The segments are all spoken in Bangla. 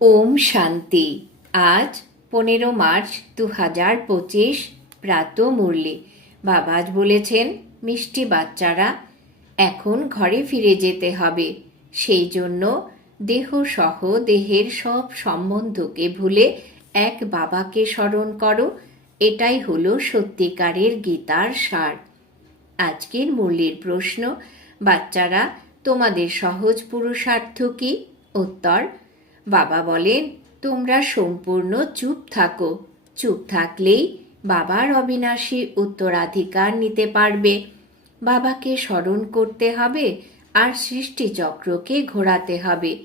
ওম শান্তি। আজ পনেরো মার্চ দু হাজার পঁচিশ, প্রাত মুরলি। বাবাজ বলেছেন, মিষ্টি বাচ্চারা, এখন ঘরে ফিরে যেতে হবে। সেই জন্য দেহ সহ দেহের সব সম্বন্ধকে ভুলে এক বাবাকে স্মরণ করো। এটাই হলো সত্যিকারের গীতার সার। আজকের মুরলির প্রশ্ন, বাচ্চারা, তোমাদের সহজ পুরুষার্থ কি? উত্তর বাবা বলেন, তোমরা সম্পূর্ণ চুপ থাকো। চুপ থাকলেই বাবার অবিনাশী উত্তরাধিকার নিতে পারবে। বাবাকে স্মরণ করতে হবে আর সৃষ্টিচক্রকে ঘোরাতে হবে।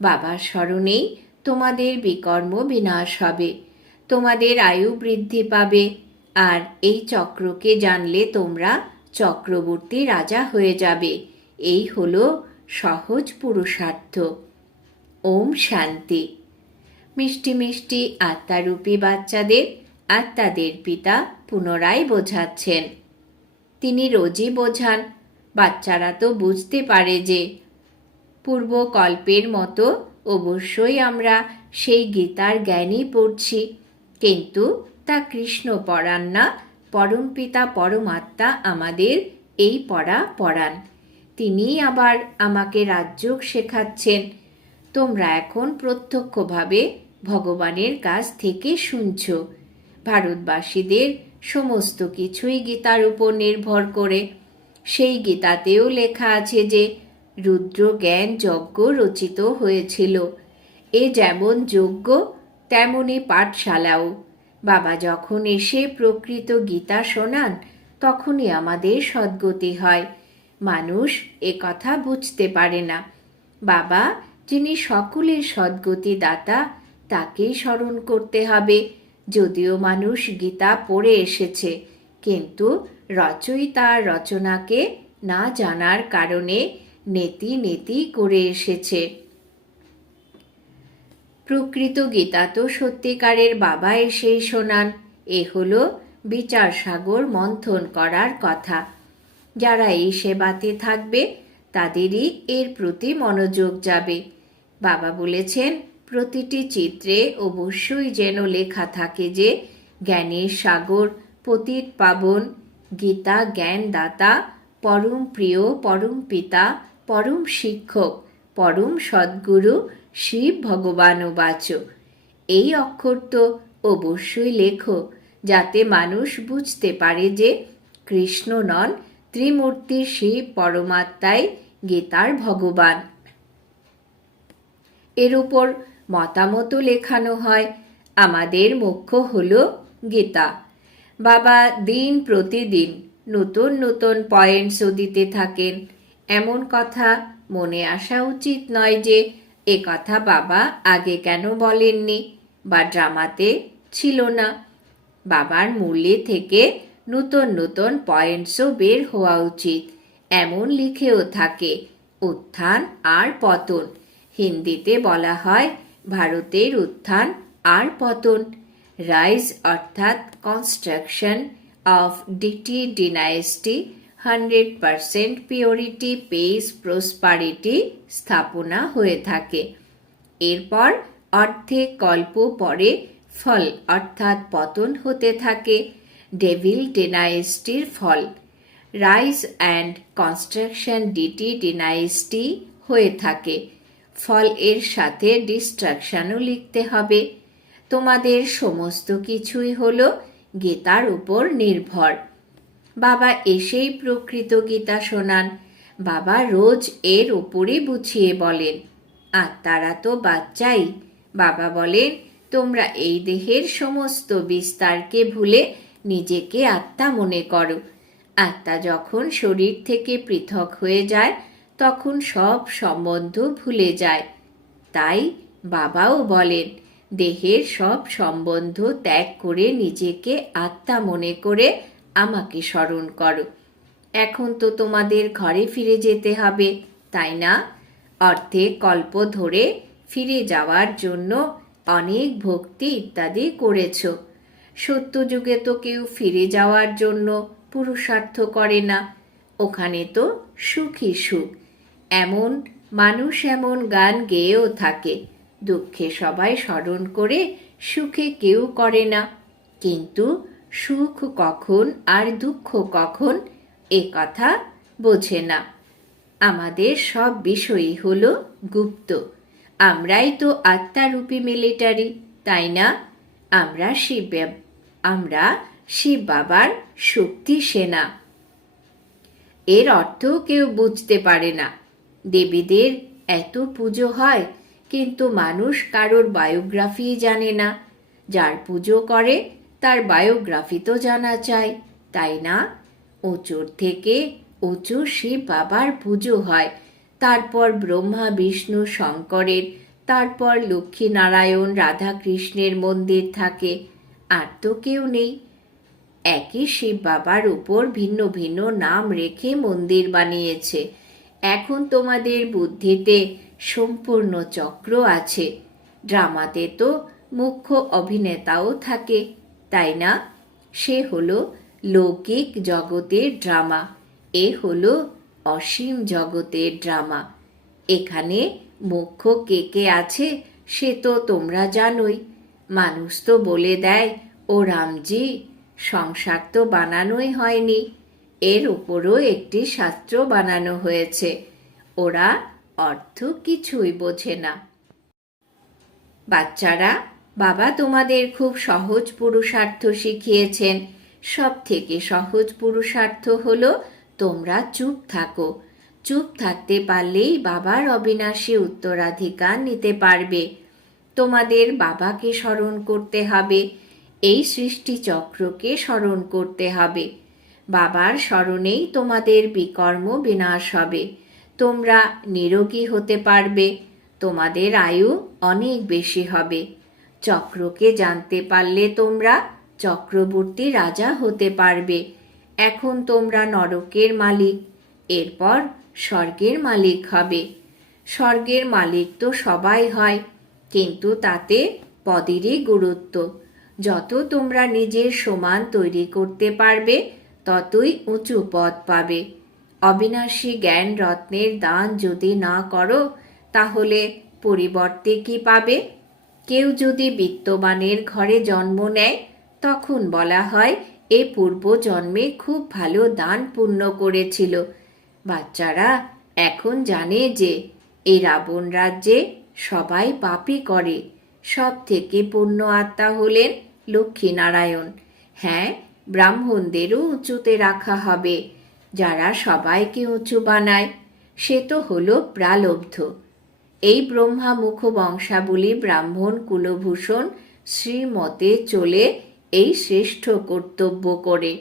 বাবার স্মরণেই তোমাদের বিকর্ম বিনাশ হবে। তোমাদের আয়ু বৃদ্ধি পাবে। আর এই চক্রকে জানলে তোমরা চক্রবর্তী রাজা হয়ে যাবে। এই হলো সহজ পুরুষার্থ। ওম শান্তি। মিষ্টি মিষ্টি আত্মারূপী বাচ্চাদের আত্মাদের পিতা পুনরায় বোঝাচ্ছেন। তিনি রোজই বোঝান। বাচ্চারা তো বুঝতে পারে যে পূর্বকল্পের মতো অবশ্যই আমরা সেই গীতার জ্ঞানই পড়ছি, কিন্তু তা কৃষ্ণ পড়ান না পরমপিতা পরমাত্মা আমাদের এই পড়া পড়ান। তিনি আবার আমাকে রাজযোগ শেখাচ্ছেন। তোমরা এখন প্রত্যক্ষভাবে ভগবানের কাছ থেকে শুনছ। ভারতবাসীদের সমস্ত কিছুই গীতার উপর নির্ভর করে। সেই গীতাতেও লেখা আছে যে রুদ্র জ্ঞান যজ্ঞ রচিত হয়েছিল। এ যেমন যজ্ঞ তেমনই পাঠশালাও। বাবা যখন এসে প্রকৃত গীতা শোনান, তখনই আমাদের সদ্গতি হয়। মানুষ এ কথা বুঝতে পারে না। বাবা যিনি সকলের সদ্গতি দাতা তাকেই স্মরণ করতে হবে। যদিও মানুষ গীতা পড়ে এসেছে, কিন্তু রচয়িতার রচনাকে না জানার কারণে নেতি নেতি করে এসেছে। প্রকৃত গীতা তো সত্যিকারের বাবা এসেই শোনান, এ হল বিচার সাগর মন্থন করার কথা। যারা এই সেবাতে থাকবে, তাদেরই এর প্রতি মনোযোগ যাবে। বাবা বলেছেন, প্রতিটি চিত্রে অবশ্যই যেন লেখা থাকে যে, জ্ঞানের সাগর, পতিত পাবন, গীতা জ্ঞানদাতা পরম প্রিয়, পরম পিতা, পরম শিক্ষক, পরম সদ্গুরু, শিব ভগবান বাচ। এই অক্ষর তো অবশ্যই লেখো যাতে মানুষ বুঝতে পারে যে, কৃষ্ণ নন, ত্রিমূর্তি শিব পরমাত্মাই গীতার ভগবান। এর উপর মতামতও লেখানো হয়। আমাদের মুখ্য হল গীতা। বাবা দিন প্রতিদিন নতুন নতুন পয়েন্টসও দিতে থাকেন। এমন কথা মনে আসা উচিত নয় যে, এ কথা বাবা আগে কেন বলেননি বা ড্রামাতে ছিল না। বাবার মূল্যে থেকে নতুন নতুন পয়েন্টসও বের হওয়া উচিত। এমন লিখেও থাকে, উত্থান আর পতন। হিন্দিতে বলা হয় ভারতের উত্থান আর পতন রাইজ অর্থাৎ construction of deity dynasty hundred percent purity peace prosperity স্থাপনা হয়ে থাকে। এরপর অর্ধেক কল্প পরে ফল অর্থাৎ পতন হতে থাকে devil ডিনাইস্টির fall. Rise and construction deity dynasty হয়ে থাকে। ফল এর সাথে ডিস্ট্রাকশনও লিখতে হবে। তোমাদের সমস্ত কিছুই হল গীতার উপর নির্ভর। বাবা এসেই প্রকৃত গীতা শোনান। বাবা রোজ এর উপরে বুঝিয়ে বলেন, আত্মারা তো বাচ্চাই। বাবা বলেন, তোমরা এই দেহের সমস্ত বিস্তারকে ভুলে নিজেকে আত্মা মনে করো। আত্মা যখন শরীর থেকে পৃথক হয়ে যায় তখন সব সম্বন্ধ ভুলে যায়। তাই বাবাও বলেন, দেহের সব সম্বন্ধ ত্যাগ করে নিজেকে আত্মা মনে করে আমাকে স্মরণ করো। এখন তো তোমাদের ঘরে ফিরে যেতে হবে, তাই না? অর্ধে কল্প ধরে ফিরে যাওয়ার জন্য অনেক ভক্তি ইত্যাদি করেছ। সত্যযুগে তো কেউ ফিরে যাওয়ার জন্য পুরুষার্থ করে না। ওখানে তো সুখী সুখ। এমন, মানুষ এমন গান গেয়েও থাকে। দুঃখে সবাই স্মরণ করে, সুখে কেউ করে না। কিন্তু সুখ কখন আর দুঃখ কখন, এ কথা বোঝে না। আমাদের সব বিষয়ই হল গুপ্ত। আমরাই তো আত্মারূপী মিলিটারি, তাই না? আমরা শিব আমরা শিব বাবার শক্তি সেনা। এর অর্থ কেউ বুঝতে পারে না। দেবীদের এত পুজো হয়, কিন্তু মানুষ কারোর বায়োগ্রাফি জানে না। যার পুজো করে, তার বায়োগ্রাফি তো জানা চাই তাই না? উঁচুর থেকে উঁচু শিব বাবার পুজো হয়। তারপর ব্রহ্মা, বিষ্ণু, শঙ্করের, তারপর লক্ষ্মীনারায়ণ, রাধাকৃষ্ণের মন্দির থাকে। আর তো কেউ নেই। একই শিব বাবার উপর ভিন্ন ভিন্ন নাম রেখে মন্দির বানিয়েছে। এখন তোমাদের বুদ্ধিতে সম্পূর্ণ চক্র আছে। ড্রামাতে তো মুখ্য অভিনেতাও থাকে, তাই না? সে হলো লৌকিক জগতের ড্রামা, এ হলো অসীম জগতের ড্রামা। এখানে মুখ্য কে কে আছে সে তো তোমরা জানোই। মানুষ তো বলে দেয়, ও রামজি, সংসার তো বানানোই হয়নি। এর উপরও একটি শাস্ত্র বানানো হয়েছে। ওরা অর্থ কিছুই বোঝে না। বাচ্চারা, বাবা তোমাদের খুব সহজ পুরুষার্থ শিখিয়েছেন। সব থেকে সহজ পুরুষার্থ হল তোমরা চুপ থাকো। চুপ থাকতে পারলেই বাবার অবিনাশী উত্তরাধিকার নিতে পারবে। তোমাদের বাবাকে স্মরণ করতে হবে। এই সৃষ্টিচক্রকে স্মরণ করতে হবে। বাবার স্মরণেই তোমাদের বিকর্ম বিনাশ হবে। তোমরা নিরোগী হতে পারবে, তোমাদের আয়ু অনেক বেশি হবে। চক্রকে জানতে পারলে তোমরা চক্রবর্তী রাজা হতে পারবে। এখন তোমরা নরকের মালিক, এরপর স্বর্গের মালিক হবে। স্বর্গের মালিক তো সবাই হয়, কিন্তু তাতে পদেরই গুরুত্ব। যত তোমরা নিজের সমান তৈরি করতে পারবে ততই উঁচু পদ পাবে। অবিনাশী জ্ঞান রত্নের দান যদি না করো, তাহলে পরিবর্তে কি পাবে? কেউ যদি বিত্তবানের ঘরে জন্ম নেয়, তখন বলা হয়, এ পূর্ব জন্মে খুব ভালো দান পূর্ণ করেছিল। বাচ্চারা এখন জানে যে এই রাবণ রাজ্যে সবাই পাপই করে। সব থেকে পূর্ণ আত্মা হলেন লক্ষ্মীনারায়ণ। হ্যাঁ ব্রাহ্মণদেরও উঁচুতে রাখা হবে, যারা সবাইকে উঁচু বানায়, সে তো হলো প্রালব্ধ। এই ব্রহ্মা মুখ বংশাবলী ব্রাহ্মণ কুলভূষণ শ্রীমতে চলে এই শ্রেষ্ঠ কর্তব্য করে।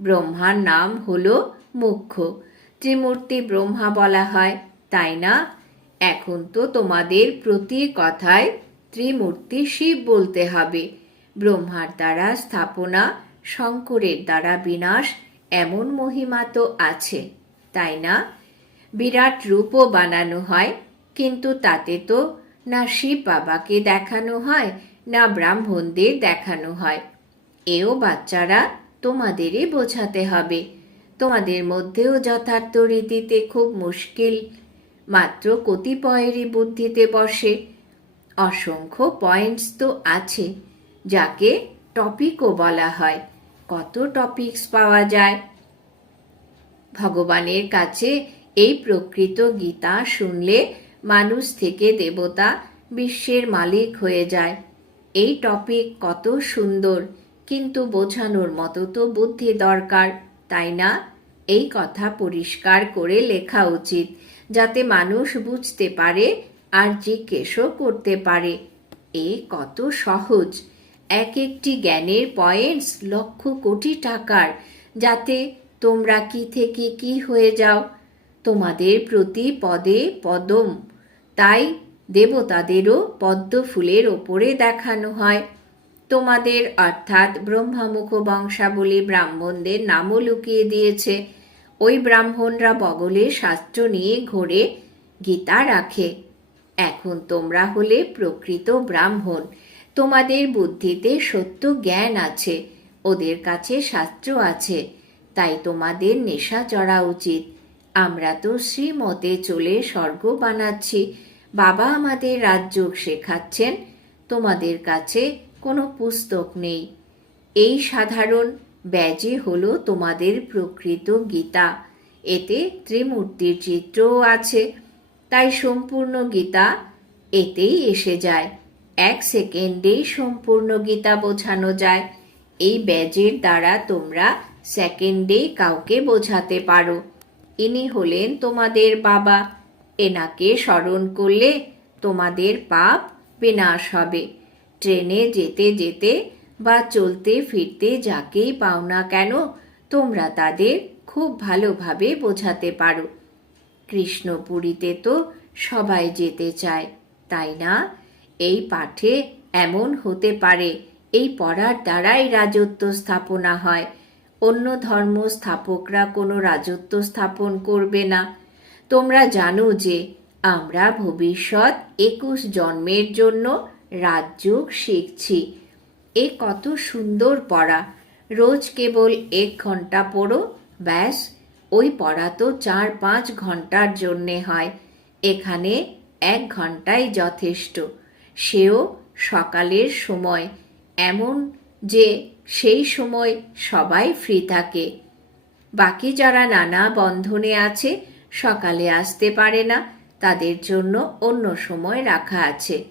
ব্রহ্মার নাম হল মুখ্য। ত্রিমূর্তি ব্রহ্মা বলা হয়, তাই না? এখন তো তোমাদের প্রতি কথায় ত্রিমূর্তি শিব বলতে হবে। ব্রহ্মার দ্বারা স্থাপনা শঙ্করের দ্বারা বিনাশ এমন মহিমা তো আছে, তাই না? বিরাট রূপও বানানো হয়, কিন্তু তাতে তো না শিব বাবাকে দেখানো হয়, না ব্রাহ্মণদের দেখানো হয়। এও বাচ্চারা তোমাদেরই বোঝাতে হবে। তোমাদের মধ্যেও যথার্থ রীতিতে খুব মুশকিল। মাত্র কতিপয়েরই বুদ্ধিতে বসে। অসংখ্য পয়েন্টস তো আছে, যাকে টপিকও বলা হয়। কত টপিকস পাওয়া যায়? ভগবানের কাছে এই প্রকৃত গীতা শুনলে মানুষ থেকে দেবতা বিশ্বের মালিক হয়ে যায়। এই টপিক কত সুন্দর, কিন্তু বোঝানোর মতো তো বুদ্ধি দরকার, তাই না? এই কথা পরিষ্কার করে লেখা উচিত, যাতে মানুষ বুঝতে পারে আর জিজ্ঞেসও করতে পারে। এ কত সহজ। এক একটি জ্ঞানের পয়েন্টস লক্ষ কোটি টাকার, যাতে তোমরা কি থেকে কি হয়ে যাও। তোমাদের প্রতি পদে পদম। তাই দেবতাদেরও পদ্ম ফুলের ওপরে দেখানো হয়। তোমাদের অর্থাৎ ব্রহ্মামুখ বংশাবলী ব্রাহ্মণদের নামও লুকিয়ে দিয়েছে। ওই ব্রাহ্মণরা বগলে শাস্ত্র নিয়ে ঘোরে, গীতা রাখে। এখন তোমরা হলে প্রকৃত ব্রাহ্মণ। তোমাদের বুদ্ধিতে সত্য জ্ঞান আছে, ওদের কাছে শাস্ত্র আছে, তাই তোমাদের নেশা চড়া উচিত। আমরা তো শ্রীমতে চলে স্বর্গ বানাচ্ছি, বাবা আমাদের রাজযোগ শেখাচ্ছেন, তোমাদের কাছে কোনো পুস্তক নেই। এই সাধারণ ব্যাজে হল তোমাদের প্রকৃত গীতা, এতে ত্রিমূর্তির চিত্রও আছে, তাই সম্পূর্ণ গীতা এতেই এসে যায়। এক সেকেন্ডেই সম্পূর্ণ গীতা বোঝানো যায়। এই ব্যাজের দ্বারা তোমরা সেকেন্ডেই কাউকে বোঝাতে পারো। ইনি হলেন তোমাদের বাবা। এনাকে স্মরণ করলে তোমাদের পাপ বিনাশ হবে। ট্রেনে যেতে যেতে বা চলতে ফিরতে যাকেই পাও না কেন, তোমরা তাদের খুব ভালোভাবে বোঝাতে পারো। কৃষ্ণপুরীতে তো সবাই যেতে চায়, তাই না? এই পাঠে এমন হতে পারে, এই পড়ার দ্বারাই রাজত্ব স্থাপনা হয়। অন্য ধর্ম স্থাপকরা কোনো রাজত্ব স্থাপন করবে না। তোমরা জানো যে আমরা ভবিষ্যৎ একুশ জন্মের জন্য রাজযোগ শিখছি। এ কত সুন্দর পড়া। রোজ কেবল এক ঘণ্টা পড়ো, ব্যাস, ওই পড়া তো চার পাঁচ ঘণ্টার জন্যে হয়। এখানে এক ঘন্টাই যথেষ্ট। সেও সকালের সময় এমন যে সেই সময় সবাই ফ্রি থাকে। বাকি যারা নানা বন্ধনে আছে, সকালে আসতে পারে না, তাদের জন্য অন্য সময় রাখা আছে।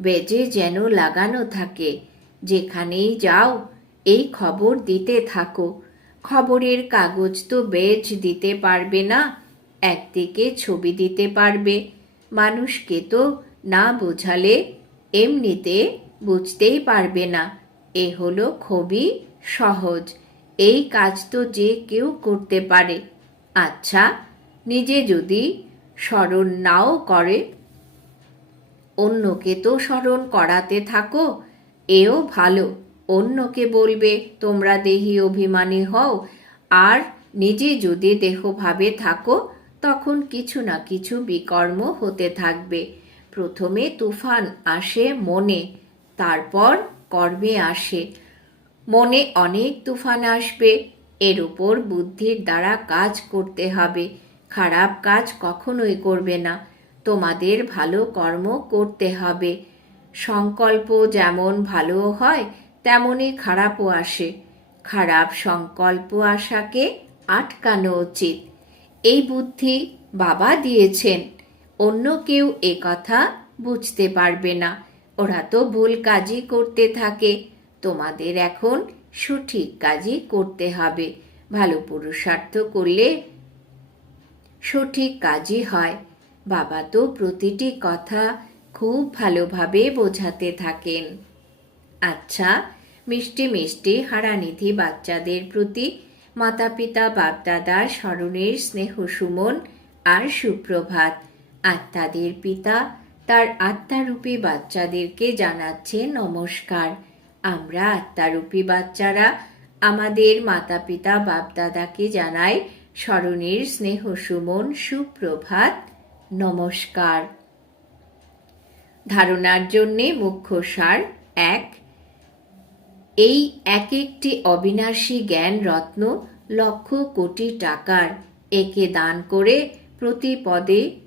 বেজে যেন লাগানো থাকে। যেখানেই যাও, এই খবর দিতে থাকো। খবরের কাগজ তো বেজ দিতে পারবে না, একদিকে ছবি দিতে পারবে। মানুষকে তো না বোঝালে এমনিতে বুঝতেই পারবে না। এ হলো খুবই সহজ। এই কাজ তো যে কেউ করতে পারে। আচ্ছা নিজে যদি স্মরণ নাও করে। অন্যকে তো স্মরণ করাতে থাকো, এও ভালো। অন্যকে বলবে, তোমরা দেহি অভিমানী হও। আর নিজে যদি দেহভাবে থাকো, তখন কিছু না কিছু বিকর্ম হতে থাকবে। প্রথমে তুফান আসে মনে, তারপর কর্মে আসে। মনে অনেক তুফান আসবে, এর উপর বুদ্ধির দ্বারা কাজ করতে হবে। খারাপ কাজ কখনোই করবে না, তোমাদের ভালো কর্ম করতে হবে। সংকল্প যেমন ভালো হয় তেমনই খারাপও আসে। খারাপ সংকল্প আসাকে আটকানো উচিত। এই বুদ্ধি বাবা দিয়েছেন। অন্য কেউ এ কথা বুঝতে পারবে না। ওরা তো ভুল কাজই করতে থাকে। তোমাদের এখন সঠিক কাজই করতে হবে। ভালো পুরুষার্থ করলে সঠিক কাজই হয়। বাবা তো প্রতিটি কথা খুব ভালোভাবে বোঝাতে থাকেন। আচ্ছা মিষ্টি মিষ্টি হারানিধি বাচ্চাদের প্রতি মাতা পিতা বাপদাদার স্মরণের স্নেহ সুমন আর সুপ্রভাত। আত্মাদের পিতা, তার আত্মারূপী বাচ্চাদেরকে জানাচ্ছে নমস্কার। আমরা আত্মারূপী বাচ্চারা আমাদের মাতা পিতা বাপদাদাকে জানাই স্মরণের স্নেহ সুমন, সুপ্রভাত। নমস্কার। ধারণার জন্যে মুখ্য সার এক, এই এক একটি অবিনাশী জ্ঞান রত্ন লক্ষ কোটি টাকার, একে দান করে প্রতি পদে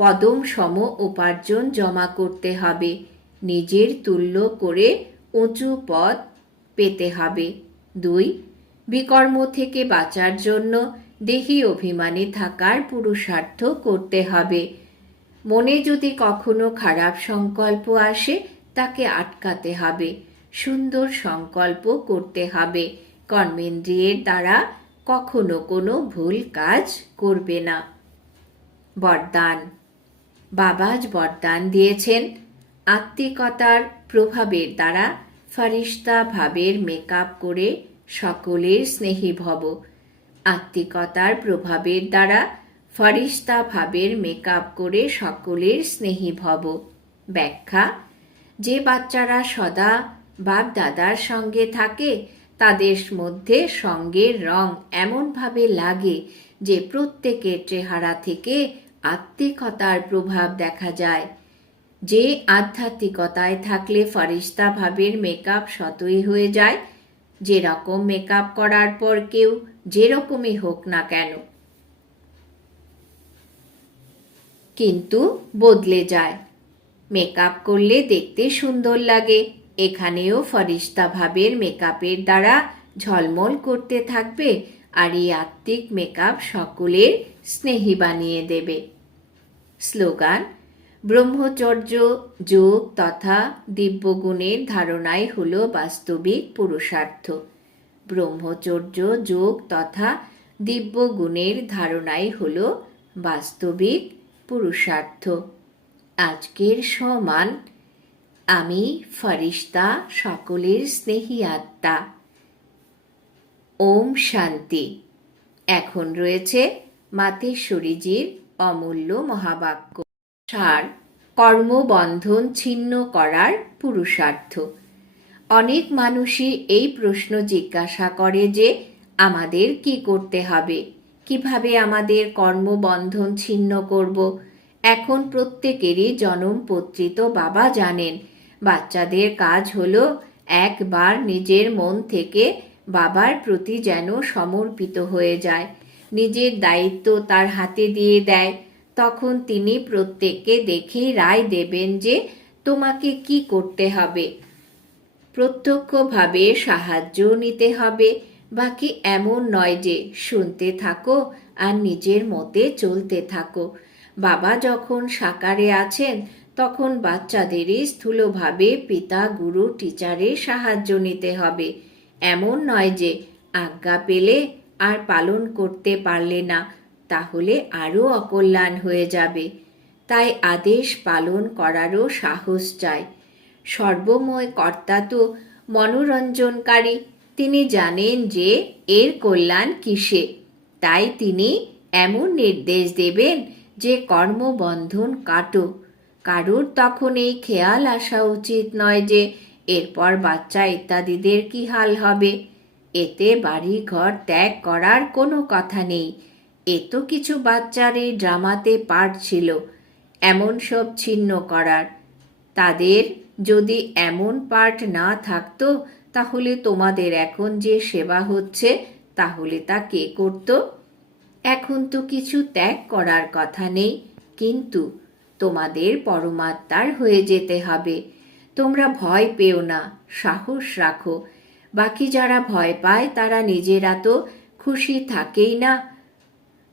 পদম সম উপার্জন জমা করতে হবে। নিজের তুল্য করে উঁচু পদ পেতে হবে। দুই, বিকর্ম থেকে বাঁচার জন্য দেহি অভিমানে থাকার পুরুষার্থ করতে হবে। মনে যদি কখনো খারাপ সংকল্প আসে, তাকে আটকাতে হবে। সুন্দর সংকল্প করতে হবে। কর্মেন্দ্রিয়ের দ্বারা কখনো কোনো ভুল কাজ করবে না। বরদান। বাবাজ বরদান দিয়েছেন। আত্মিকতার প্রভাবের দ্বারা ফারিস্তা ভাবের মেকআপ করে সকলের স্নেহী ভব। আত্মিকতার প্রভাবের দ্বারা ফরিস্তা ভাবের মেকআপ করে সকলের স্নেহী ভব। ব্যাখ্যা, যে বাচ্চারা সদা বাপ দাদার সঙ্গে থাকে, তাদের মধ্যে সঙ্গের রং এমনভাবে লাগে যে প্রত্যেকের চেহারা থেকে আত্মিকতার প্রভাব দেখা যায়। যে আধ্যাত্মিকতায় থাকলে ফরিস্তা ভাবের মেকআপ শতই হয়ে যায়। যেরকম মেকআপ করার পর কেউ যেরকমই হোক না কেন। কিন্তু বদলে যায়। মেকআপ করলে দেখতে সুন্দর লাগে। এখানেও ফরিস্তা ভাবের মেকআপের দ্বারা ঝলমল করতে থাকবে। আর এই আত্মিক মেকআপ সকলের স্নেহী বানিয়ে দেবে। স্লোগান, ব্রহ্মচর্য, যোগ তথা দিব্যগুণের ধারণাই হল বাস্তবিক পুরুষার্থ। ব্রহ্মচর্য, যোগ তথা দিব্যগুণের ধারণাই হল বাস্তবিক পুরুষার্থ। আজকের সমান, আমি ফরিস্তা, সকলের স্নেহী আত্মা। ওম শান্তি। এখন রয়েছে মাতেশ্বরীজির অমূল্য মহাবাক্য। সার, কর্মবন্ধন ছিন্ন করার পুরুষার্থ। অনেক মানুষই এই প্রশ্ন জিজ্ঞাসা করে যে, আমাদের কি করতে হবে? কীভাবে আমাদের কর্মবন্ধন ছিন্ন করব? এখন প্রত্যেকেরই জনমপত্রিত বাবা জানেন, বাচ্চাদের কাজ হলো একবার নিজের মন থেকে বাবার প্রতি যেন সমর্পিত হয়ে যায়। নিজের দায়িত্ব তার হাতে দিয়ে দেয়। তখন তিনি প্রত্যেককে দেখেই রায় দেবেন যে তোমাকে কি করতে হবে। প্রত্যক্ষভাবে সাহায্য নিতে হবে। বাকি এমন নয় যে শুনতে থাকো আর নিজের মতে চলতে থাকো। বাবা যখন সাকারে আছেন, তখন বাচ্চাদেরই স্থূলভাবে পিতা, গুরু টিচারের সাহায্য নিতে হবে। এমন নয় যে আজ্ঞা পেলে আর পালন করতে পারলে না, তাহলে আরও অকল্যাণ হয়ে যাবে। তাই আদেশ পালন করারও সাহস চাই। সর্বময় কর্তা তো মনোরঞ্জনকারী। তিনি জানেন যে এর কল্যাণ কিসে। তাই তিনি এমন নির্দেশ দেবেন যে কর্মবন্ধন কাটো। কারুর তখন এই খেয়াল আসা উচিত নয় যে এরপর বাচ্চা ইত্যাদিদের কি হাল হবে? এতে বাড়ি ঘর ত্যাগ করার কোনো কথা নেই। এ তো কিছু বাচ্চার এই ড্রামাতে পার্ট ছিল, এমন সব ছিন্ন করার। তাদের যদি এমন পার্ট না থাকতো, তাহলে তোমাদের এখন যে সেবা হচ্ছে, তাহলে তা কে করত? এখন তো কিছু ত্যাগ করার কথা নেই, কিন্তু তোমাদের পরমাত্মার হয়ে যেতে হবে। তোমরা ভয় পেও না, সাহস রাখো। বাকি যারা ভয় পায়, তারা নিজেরা তো খুশি থাকেই না।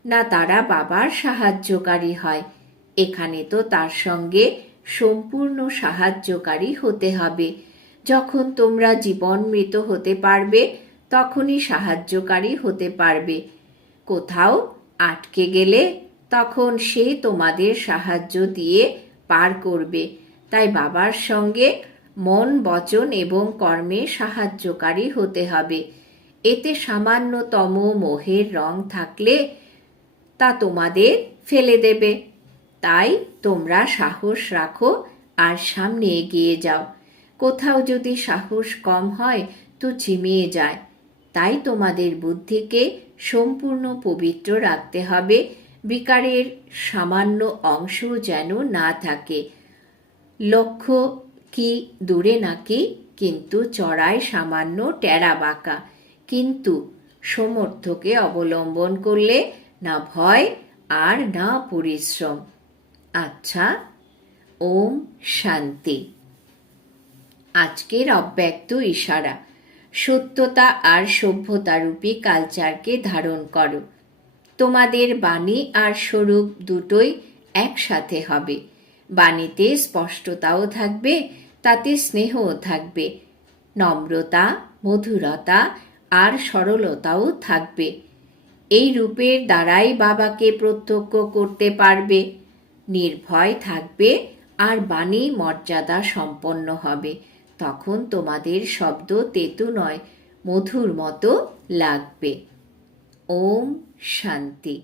না তারা বাবার সাহায্যকারী হয়। এখানে তো তার সঙ্গে সম্পূর্ণ সাহায্যকারী হতে হবে। যখন তোমরা জীবন মৃত হতে পারবে, তখনই সাহায্যকারী হতে পারবে। কোথাও আটকে গেলে, তখন সে তোমাদের সাহায্য দিয়ে পার করবে। তাই বাবার সঙ্গে মন, বচন এবং কর্মে সাহায্যকারী হতে হবে। এতে সামান্যতম মোহের রং থাকলে তা তোমাদের ফেলে দেবে। তাই তোমরা সাহস রাখো আর সামনে এগিয়ে যাও। কোথাও যদি সাহস কম হয় তো ঝিমিয়ে যায়। তাই তোমাদের বুদ্ধিকে সম্পূর্ণ পবিত্র রাখতে হবে। বিকারের সামান্য অংশ যেন না থাকে। লক্ষ্য কি দূরে নাকি? কিন্তু চড়ায় সামান্য টেরা বাঁকা। কিন্তু সমর্থকে অবলম্বন করলে না ভয় আর না পরিশ্রম। আচ্ছা ওম শান্তি। আজকের অব্যক্ত ইশারা, সত্যতা আর সভ্যতারূপী কালচারকে ধারণ করো। তোমাদের বাণী আর স্বরূপ দুটোই একসাথে হবে। বাণীতে স্পষ্টতাও থাকবে, তাতে স্নেহও থাকবে। নম্রতা, মধুরতা আর সরলতাও থাকবে। এই রূপের দ্বারাই বাবাকে প্রত্যক্ষ করতে পারবে। নির্ভয় থাকবে আর বাণী মর্যাদা সম্পন্ন হবে। তখন তোমাদের শব্দ তেতু নয়, মধুর মতো লাগবে। ওম শান্তি।